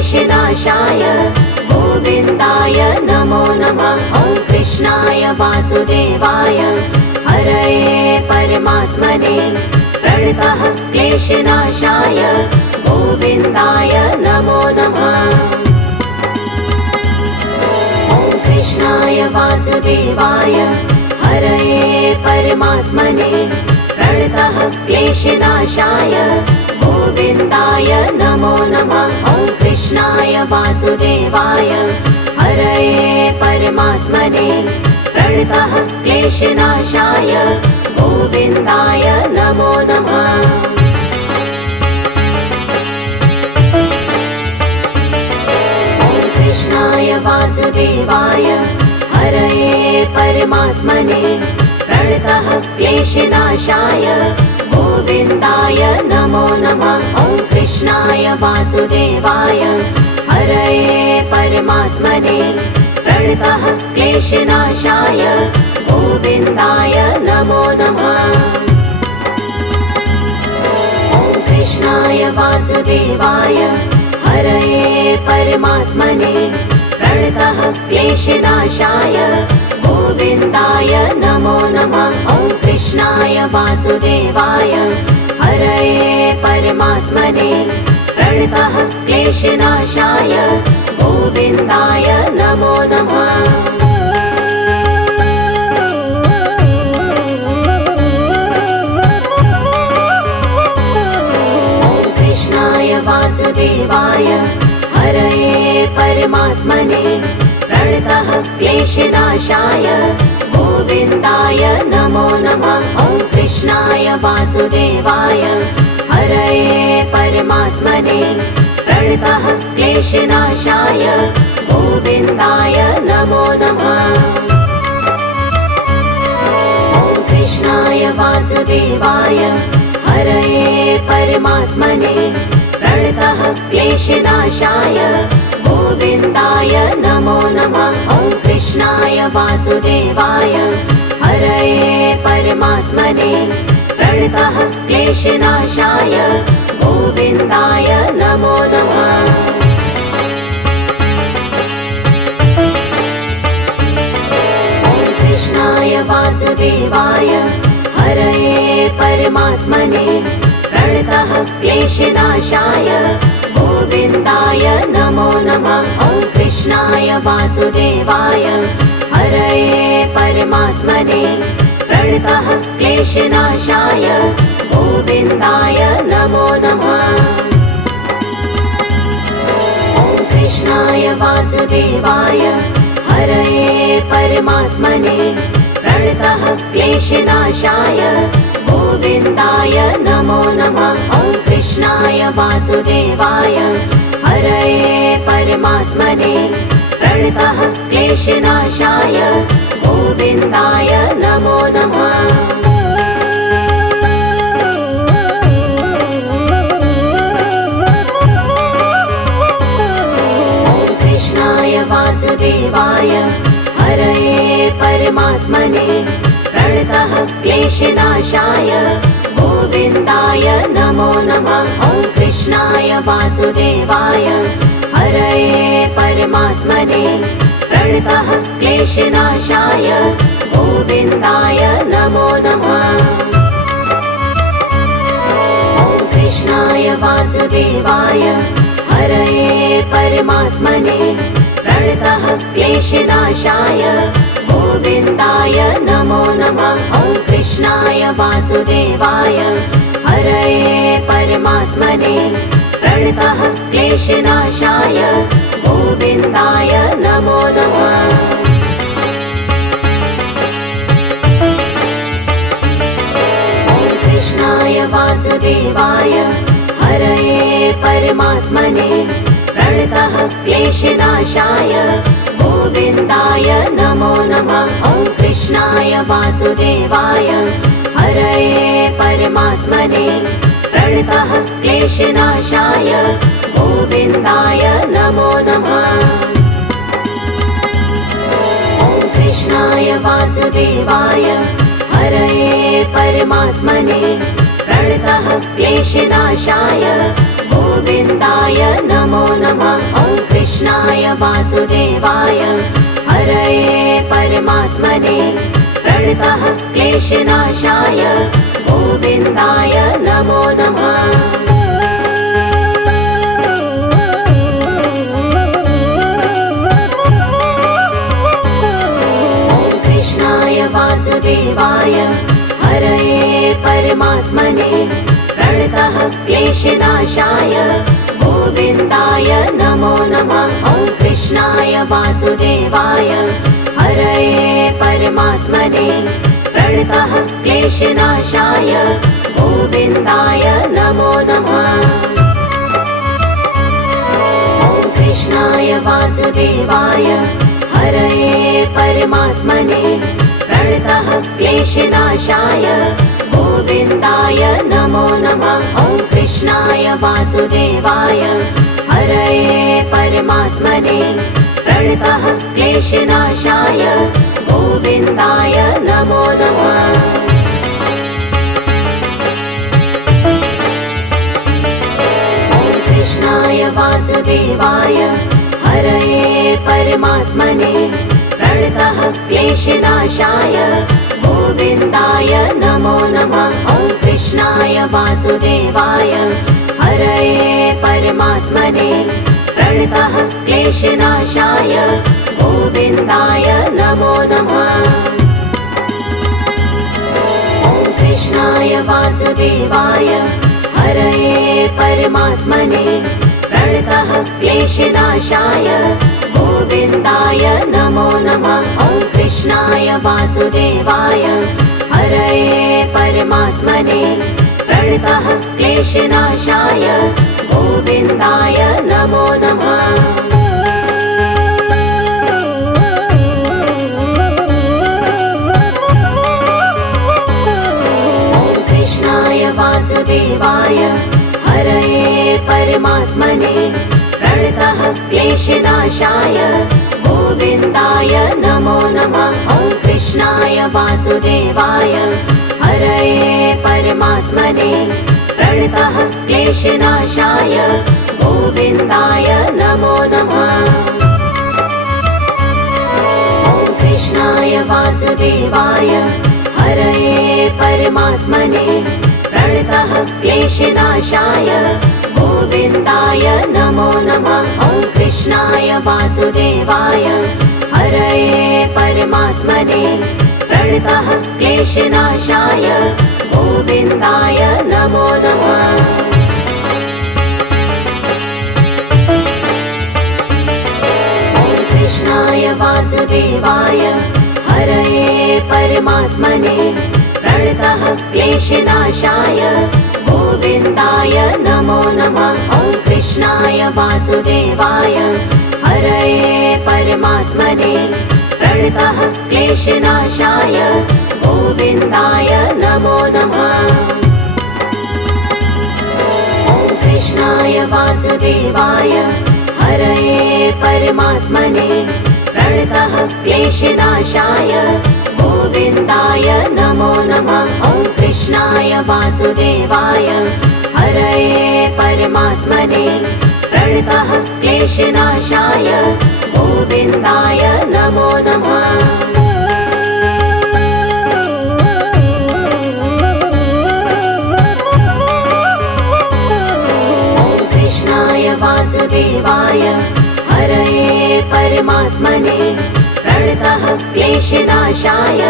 क्लेशनाशाय गोविन्दाय नमो नमः। ॐ कृष्णाय वासुदेवाय हरये परमात्मने प्रणतः क्लेशनाशाय गोविन्दाय नमो नमः। ॐ कृष्णाय वासुदेवाय हरये परमात्मने प्रणतः क्लेशनाशाय गोविन्दाय नमो नमः। ॐ कृष्णाय वासुदेवाय हरये परमात्मने प्रणतः क्लेशनाशाय गोविन्दाय नमो नमः। ॐ कृष्णाय वासुदेवाय हरये परमात्मने प्रणतः क्लेशनाशाय गोविन्दाय नमो नमः। ॐ कृष्णाय वासुदेवाय हरये परमात्मने प्रणतः क्लेशनाशाय गोविन्दाय नमो नमः। ॐ कृष्णाय वासुदेवाय हरये परमात्मने प्रणतः क्लेशनाशाय गोविन्दाय नमो नमः। ॐ कृष्णाय वासुदेवाय हरये परमात्मने प्रणतः क्लेशनाशाय गोविन्दाय नमो नमः। ॐ कृष्णाय वासुदेवाय हरये परमात्मने प्रणतः क्लेशनाशाय गोविन्दाय नमो नमः। ॐ कृष्णाय वासुदेवाय हरये परमात्मने प्रणतः क्लेशनाशाय गोविन्दाय नमो नमः। ॐ कृष्णाय वासुदेवाय हरये परमात्मने प्रणतः क्लेशनाशाय गोविन्दाय नमो नमः। ॐ कृष्णाय वासुदेवाय हरये परमात्मने प्रणतः क्लेशनाशाय गोविन्दाय नमो नमः। ॐ कृष्णाय वासुदेवाय हरये परमात्मने प्रणतः क्लेशनाशाय गोविन्दाय नमो नमः। ॐ कृष्णाय वासुदेवाय हरये परमात्मने प्रणतः क्लेशनाशाय गोविन्दाय नमो नमः। ॐ कृष्णाय वासुदेवाय हरये परमात्मने प्रणतः क्लेशनाशाय गोविन्दाय नमो नमः। ॐ कृष्णाय वासुदेवाय हरये परमात्मने प्रणतः क्लेशनाशाय गोविन्दाय नमो नमः। ॐ कृष्णाय वासुदेवाय हरये परमात्मने प्रणतः क्लेशनाशाय गोविन्दाय नमो नमः। ॐ कृष्णाय वासुदेवाय हरये परमात्मने प्रणतः क्लेशनाशाय गोविन्दाय नमो नमः। ॐ कृष्णाय वासुदेवाय हरये परमात्मने प्रणतः क्लेशनाशाय गोविन्दाय नमो नमः। ॐ कृष्णाय वासुदेवाय हरये परमात्मने प्रणतः क्लेशनाशाय गोविन्दाय नमो नमः। ॐ कृष्णाय वासुदेवाय हरये परमात्मने प्रणतः क्लेशनाशाय गोविन्दाय नमो नमः। ॐ कृष्णाय वासुदेवाय हरये परमात्मने प्रणतः क्लेशनाशाय गोविन्दाय नमो नमः। ॐ कृष्णाय वासुदेवाय हरये परमात्मने प्रणतः क्लेशनाशाय गोविन्दाय नमो नमः। वासुदेवाय हरये परमात्मने प्रणतः क्लेशनाशाय गोविन्दाय नमो नमः। वासुदेवाय हरये परमात्मने प्रणतः क्लेशनाशाय गोविन्दाय नमो नमः। ॐ कृष्णाय वासुदेवाय हरये परमात्मने प्रणतः क्लेशनाशाय गोविन्दाय नमो नमः। ॐ कृष्णाय वासुदेवाय हरये परमात्मने प्रणतः क्लेशनाशाय गोविन्दाय नमो नमः। ॐ कृष्णाय वासुदेवाय हरये परमात्मने प्रणतः क्लेशनाशाय गोविन्दाय नमो नमः। ॐ कृष्णाय वासुदेवाय हरये परमात्मने प्रणतः क्लेशनाशाय गोविन्दाय नमो नमः। ॐ कृष्णाय वासुदेवाय हरये परमात्मने प्रणतः क्लेशनाशाय गोविन्दाय नमो नमः। ॐ कृष्णाय वासुदेवाय हरये परमात्मने प्रणतः क्लेशनाशाय गोविन्दाय नमो नमः। ॐ कृष्णाय वासुदेवाय हरये परमात्मने प्रणतः क्लेशनाशाय गोविन्दाय नमो नमः। ॐ कृष्णाय वासुदेवाय हरये परमात्मने प्रणतः क्लेशनाशाय गोविन्दाय नमो नमः। ॐ कृष्णाय वासुदेवाय हरये परमात्मने प्रणतः क्लेशनाशाय गोविन्दाय नमो नमः। ॐ कृष्णाय वासुदेवाय हरये परमात्मने प्रणतः क्लेशनाशाय गोविन्दाय नमो नमः। ॐ कृष्णाय वासुदेवाय हरये परमात्मने प्रणतः क्लेशनाशाय गोविन्दाय नमो नमः। ॐ कृष्णाय वासुदेवाय हरये परमात्मने प्रणतः क्लेशनाशाय गोविन्दाय नमो नमः। ॐ कृष्णाय वासुदेवाय हरये परमात्मने प्रणतः क्लेशनाशाय गोविन्दाय नमो नमः। ॐ कृष्णाय वासुदेवाय हरये परमात्मने प्रणतः क्लेशनाशाय गोविन्दाय नमो नमः। ॐ कृष्णाय वासुदेवाय हरये परमात्मने प्रणतः क्लेशनाशाय गोविन्दाय नमो नमः। ॐ कृष्णाय वासुदेवाय हरये परमात्मने प्रणतः क्लेशनाशाय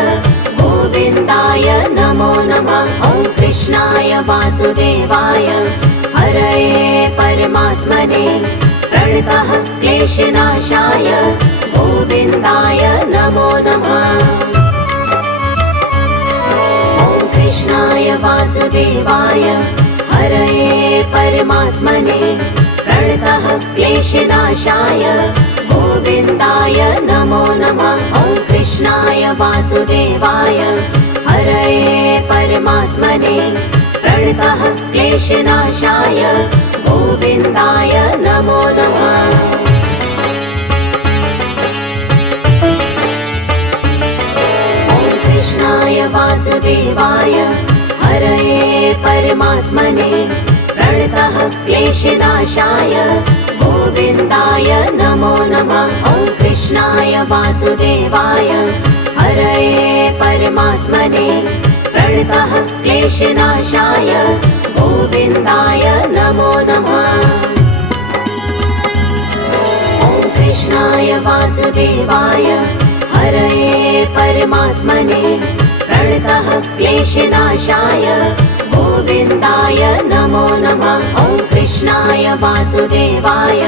गोविन्दाय नमो नमः। ॐ कृष्णाय वासुदेवाय हरये परमात्मने प्रणतः क्लेशनाशाय गोविन्दाय नमो नमः। ॐ कृष्णाय वासुदेवाय हरये परमात्मने प्रणतः क्लेशनाशाय गोविन्दाय नमो नमः। ॐ कृष्णाय वासुदेवाय हरये परमात्मने प्रणतः क्लेशनाशाय गोविन्दाय नमो नमः। ॐ कृष्णाय वासुदेवाय हरये परमात्मने प्रणतः क्लेशनाशाय गोविन्दाय नमो नमः। ॐ वासुदेवाय हरये परमात्मने प्रणतः क्लेशनाशाय गोविन्दाय नमो नमः। ॐ कृष्णाय वासुदेवाय हरये परमात्मने प्रणतः क्लेशनाशाय गोविन्दाय नमो नमः। ॐ कृष्णाय वासुदेवाय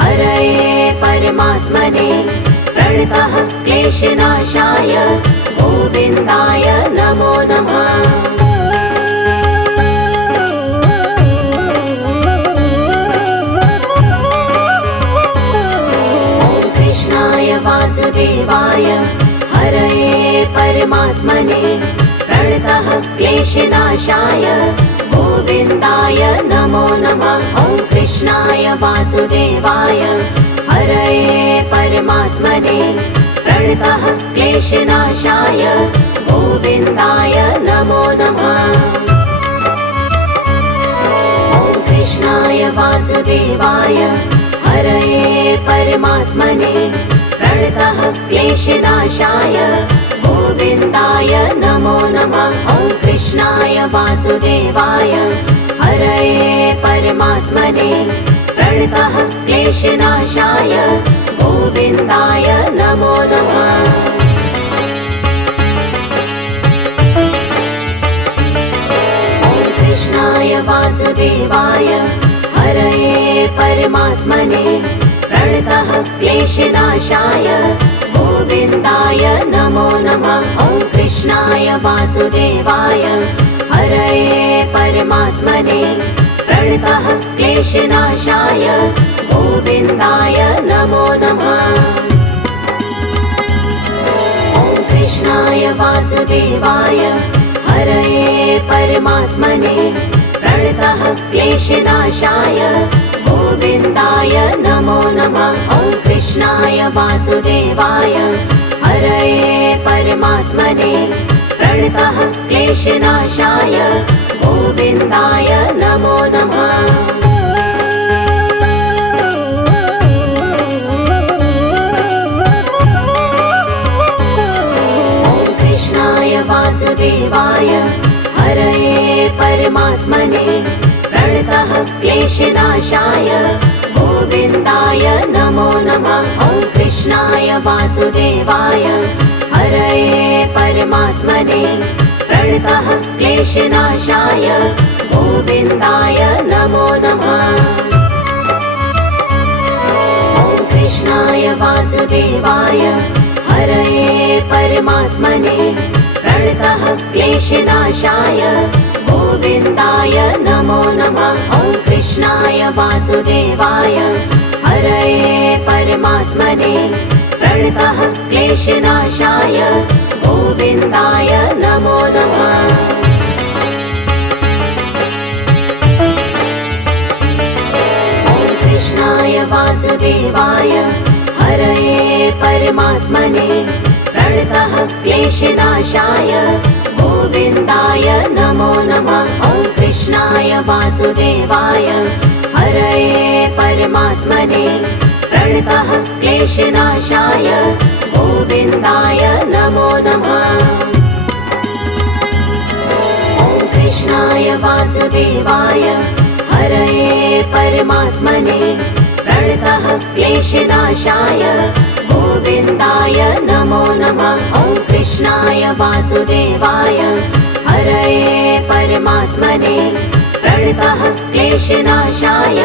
हरये परमात्मने प्रणतः क्लेशनाशाय गोविन्दाय नमो नमः। ॐ कृष्णाय वासुदेवाय हरये परमात्मने प्रणतः क्लेशनाशाय गोविन्दाय नमो नमः। ॐ कृष्णाय वासुदेवाय हरये परमात्मने प्रणतः क्लेशनाशाय गोविन्दाय नमो नमः। ॐ कृष्णाय वासुदेवाय हरये परमात्मने प्रणतः क्लेशनाशाय गोविन्दाय नमो नमः। ॐ कृष्णाय वासुदेवाय हरये परमात्मने प्रणतः क्लेशनाशाय गोविन्दाय नमो नमः। ॐ कृष्णाय वासुदेवाय हरये परमात्मने प्रणतः क्लेशनाशाय गोविन्दाय नमो नमः। ॐ कृष्णाय वासुदेवाय हरये परमात्मने प्रणतः क्लेशनाशाय गोविन्दाय नमो नमः। ॐ कृष्णाय वासुदेवाय हरये परमात्मने प्रणतः क्लेशनाशाय गोविन्दाय नमो नमः। ॐ कृष्णाय वासुदेवाय हरये परमात्मने प्रणतः क्लेशनाशाय गोविन्दाय नमो नमः। ॐ कृष्णाय वासुदेवाय हरये परमात्मने प्रणतः क्लेशनाशाय गोविन्दाय नमो नमः। ॐ कृष्णाय वासुदेवाय हरये परमात्मने प्रणतः क्लेशनाशाय गोविन्दाय नमो नमः। ॐ कृष्णाय वासुदेवाय हरये परमात्मने प्रणतः क्लेशनाशाय गोविन्दाय नमो नमः। ॐ कृष्णाय वासुदेवाय हरये परमात्मने प्रणतः क्लेशनाशाय गोविन्दाय नमो नमः। ॐ कृष्णाय वासुदेवाय हरये परमात्मने प्रणतः क्लेशनाशाय गोविन्दाय नमो नमः। ॐ कृष्णाय वासुदेवाय हरये परमात्मने प्रणतः क्लेशनाशाय गोविन्दाय नमो नमः। ॐ कृष्णाय वासुदेवाय हरये परमात्मने प्रणतः क्लेशनाशाय गोविन्दाय नमो नमः। ॐ कृष्णाय वासुदेवाय हरये परमात्मने प्रणतः क्लेशनाशाय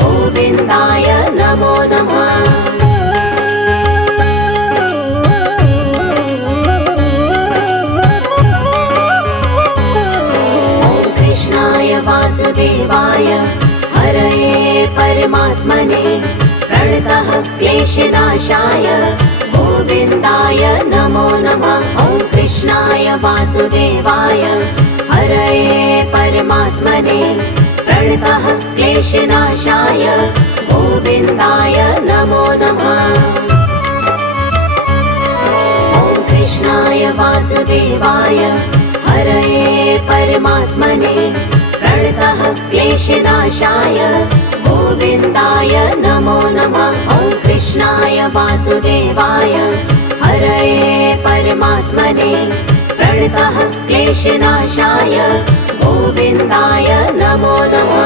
गोविन्दाय नमो नमः। ॐ कृष्णाय वासुदेवाय हरये परमात्मने प्रणतः क्लेशनाशाय गोविन्दाय नमो नमः। ॐ कृष्णाय वासुदेवाय हरये परमात्मने प्रणतः क्लेशनाशाय गोविन्दाय नमो नमः। ॐ कृष्णाय वासुदेवाय हरये परमात्मने प्रणतः क्लेशनाशाय गोविन्दाय नमो नमः। ॐ कृष्णाय वासुदेवाय वासुदेवाय हरये परमात्मने प्रणतः क्लेशनाशाय गोविन्दाय नमो नमः।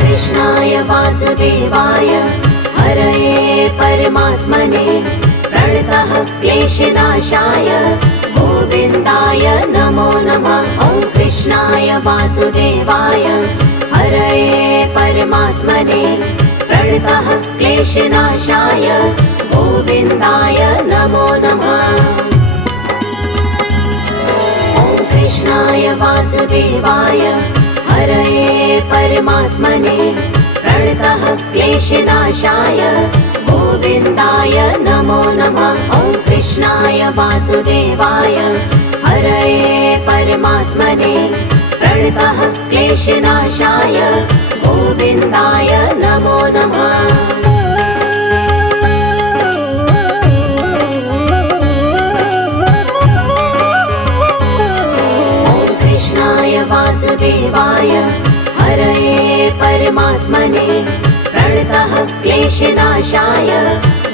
कृष्णाय वासुदेवाय हरये परमात्मने प्रणतः क्लेशनाशाय गोविन्दाय नमो नमः। ॐ कृष्णाय वासुदेवाय हरये परमात्मने प्रणतः क्लेशनाशाय गोविन्दाय नमो नमः। ॐ कृष्णाय वासुदेवाय हरये परमात्मने प्रणतः क्लेशनाशाय गोविन्दाय नमो नमः। ॐ कृष्णाय वासुदेवाय हरये परमात्मने प्रणतः क्लेशनाशाय गोविन्दाय नमो नमः। वासुदेवाय हरये परमात्मने प्रणतः क्लेशनाशाय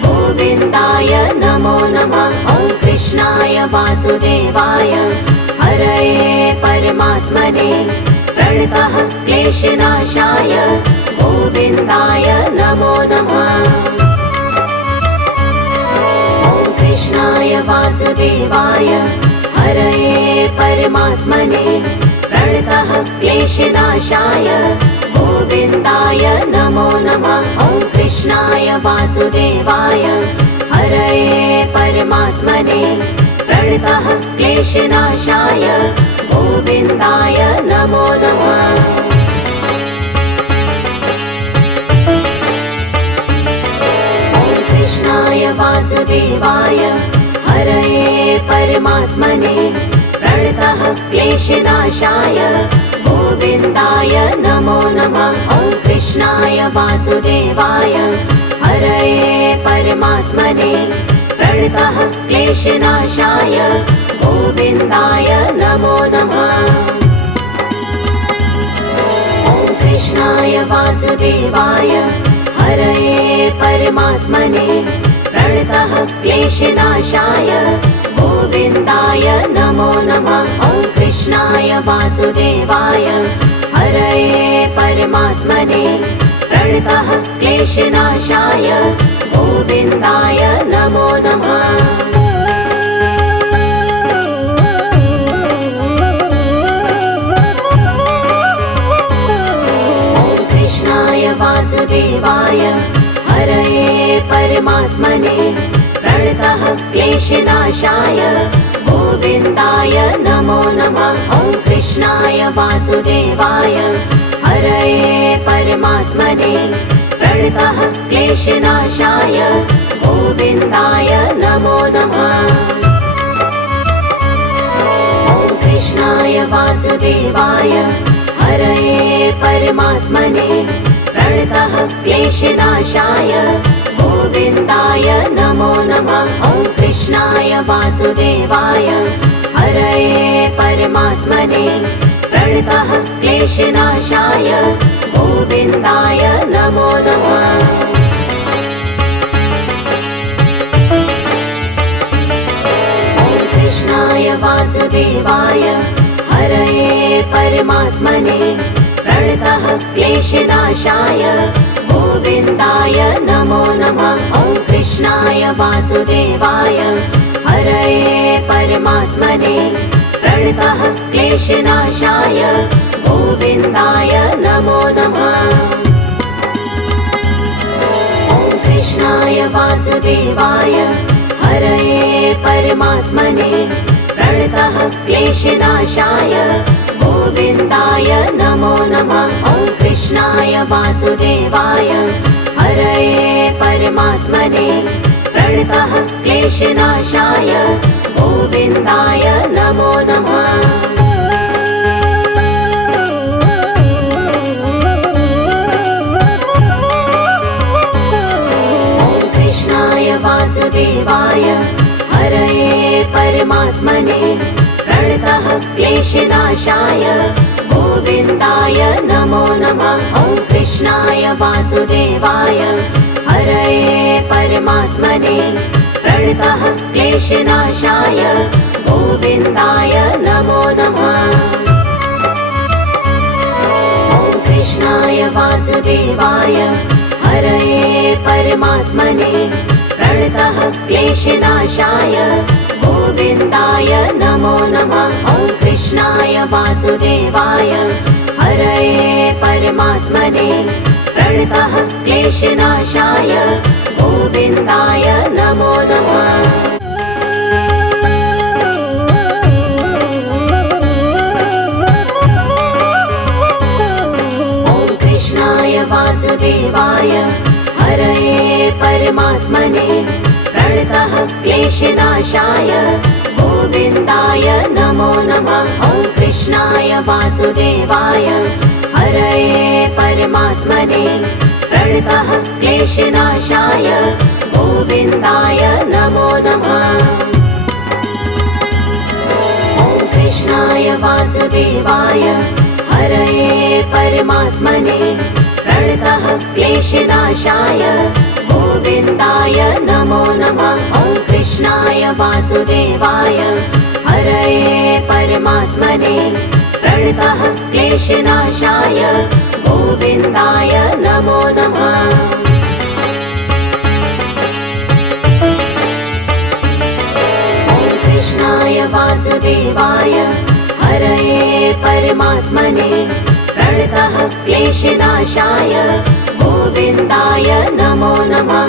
गोविन्दाय नमो नमः। ॐ कृष्णाय वासुदेवाय हरये परमात्मने प्रणतः क्लेशनाशाय गोविन्दाय नमो नमः। ॐ कृष्णाय वासुदेवाय हरये परमात्मने प्रणतः क्लेशनाशाय गोविन्दाय नमो नमः। ॐ कृष्णाय वासुदेवाय हरये परमात्मने प्रणतः क्लेशनाशाय गोविन्दाय नमो नमः। ॐ कृष्णाय वासुदेवाय हरये परमात्मने प्रणतः क्लेशनाशाय गोविन्दाय नमो नमः। ॐ कृष्णाय वासुदेवाय हरये परमात्मने प्रणतः क्लेशनाशाय गोविन्दाय नमो नमः। ॐ कृष्णाय वासुदेवाय हरये परमात्मने प्रणतः क्लेशनाशाय गोविन्दाय नमो नमः। ॐ कृष्णाय वासुदेवाय हरये परमात्मने प्रणतः क्लेशनाशाय गोविन्दाय नमो नमः। ॐ कृष्णाय वासुदेवाय हरये परमात्मने प्रणतः क्लेशनाशाय गोविन्दाय नमो नमः। ॐ कृष्णाय वासुदेवाय हरये परमात्मने प्रणतः क्लेशनाशाय गोविन्दाय नमो नमः। ॐ कृष्णाय वासुदेवाय हरये परमात्मने प्रणतः क्लेशनाशाय गोविन्दाय नमो नमः। ॐ कृष्णाय वासुदेवाय हरये परमात्मने प्रणतः क्लेशनाशाय गोविन्दाय नमो नमः। ॐ कृष्णाय वासुदेवाय हरये परमात्मने प्रणतः क्लेशनाशाय गोविन्दाय नमो नमः। ॐ कृष्णाय वासुदेवाय हरये परमात्मने प्रणतः क्लेशनाशाय गोविन्दाय नमो नमः। ॐ कृष्णाय वासुदेवाय हरये परमात्मने प्रणतः क्लेशनाशाय गोविन्दाय नमो नमः। ॐ कृष्णाय वासुदेवाय हरये परमात्मने प्रणतः क्लेशनाशाय गोविन्दाय नमो नमः। ॐ कृष्णाय वासुदेवाय हरये परमात्मने प्रणतः क्लेशनाशाय गोविन्दाय नमो नमः। कृष्णाय वासुदेवाय हरये परमात्मने प्रणतः क्लेशनाशाय गोविन्दाय नमो नमः। ॐ कृष्णाय वासुदेवाय हरये परमात्मने प्रणतः क्लेशनाशाय गोविन्दाय नमो नमः। ॐ कृष्णाय वासुदेवाय हरये परमात्मने प्रणतः क्लेशनाशाय गोविन्दाय नमो नमः। ॐ कृष्णाय वासुदेवाय हरये परमात्मने प्रणतः क्लेशनाशाय गोविन्दाय नमो नमः। ॐ कृष्णाय वासुदेवाय हरये परमात्मने प्रणतः क्लेशनाशाय गोविन्दाय नमो नमः। ॐ कृष्णाय वासुदेवाय हरये परमात्मने प्रणतः क्लेशनाशाय गोविन्दाय नमो नमः। ॐ कृष्णाय वासुदेवाय हरये परमात्मने प्रणतः क्लेशनाशाय गोविन्दाय नमो नमः। ॐ कृष्णाय वासुदेवाय हरये परमात्मने प्रणतः क्लेशनाशाय गोविन्दाय नमो नमः।